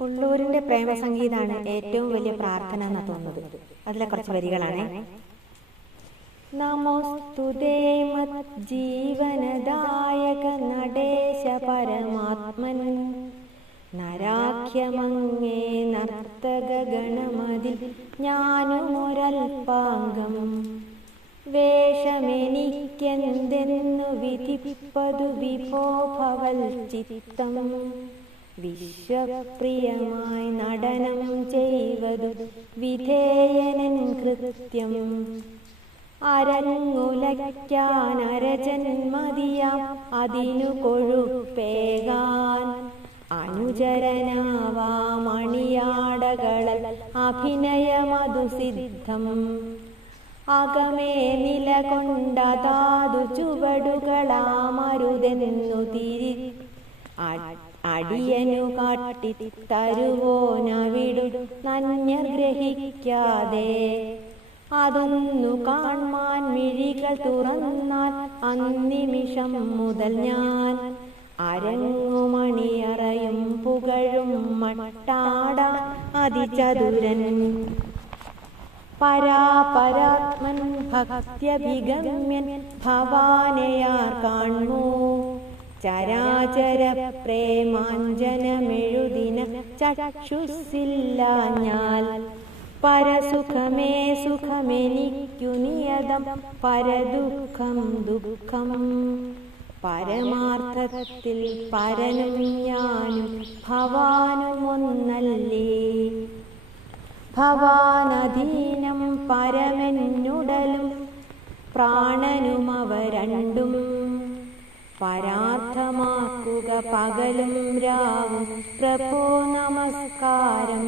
ഉള്ളൂരിന്റെ പ്രേമസംഗീതാണ് ഏറ്റവും വലിയ പ്രാർത്ഥന എന്ന് തോന്നുന്നത്. അതിലെ കുറച്ച് വരികളാണ്. നമോസ്തുതേ മജ്ജീവനദായക നടേശ പരമാത്മൻ നരാഖ്യമങ്ങേ നർത്തക ഗണമതി ഞാനുമൊരൽപാംഗം വേഷമെനിക്കെന്തെന്നു വിധിപ്പതു വിഭോ ഭവൽ ചിത്തം വിശ്വപ്രിയമായി നടനം ചെയ്വതു വിധേയനൻ കൃത്യം അരങ്ങുലയ്ക്കാൻ അരജന്മതിയാം അതിനു കൊഴുപ്പേകാൻ അനുചരനാവാമണിയാടകളൽ അഭിനയമതു സിദ്ധം അകമേ നിലകൊണ്ടതാതു ചുവടുകളാമരുതെന്നു തിരി അടിയനു കാട്ടിത്തരുവോനവിടു നന്യഗ്രഹിക്കാതെ അതൊന്നു കാൺമാൻ മിഴികൾ തുറന്നാൽ അന്നിമിഷം മുതൽ ഞാൻ അരങ്ങുമണിയറയും പുകഴും മട്ടാട അതിചതുരൻ പരാപരാത്മൻ ഭക്ത്യഭിഗമ്യൻ ഭവാനയാർ കാൺമൂ ചരാചര പ്രേമാഞ്ജനമെഴുതിന ചക്ഷുസില്ലാഞ്ഞാൽ പരസുഖമേ സുഖമെനിക്കു നിയതം പരദുഃഖം ദുഃഖം പരമാർത്ഥത്തിൽ പരനും ഞാനും ഭവാനുമൊന്നല്ലേ ഭവാനധീനം പരമെന്നുടലും പ്രാണനുമവ രണ്ടും പരാർത്ഥമാക്കുക പകലും രാവും പ്രഭോ നമസ്കാരം.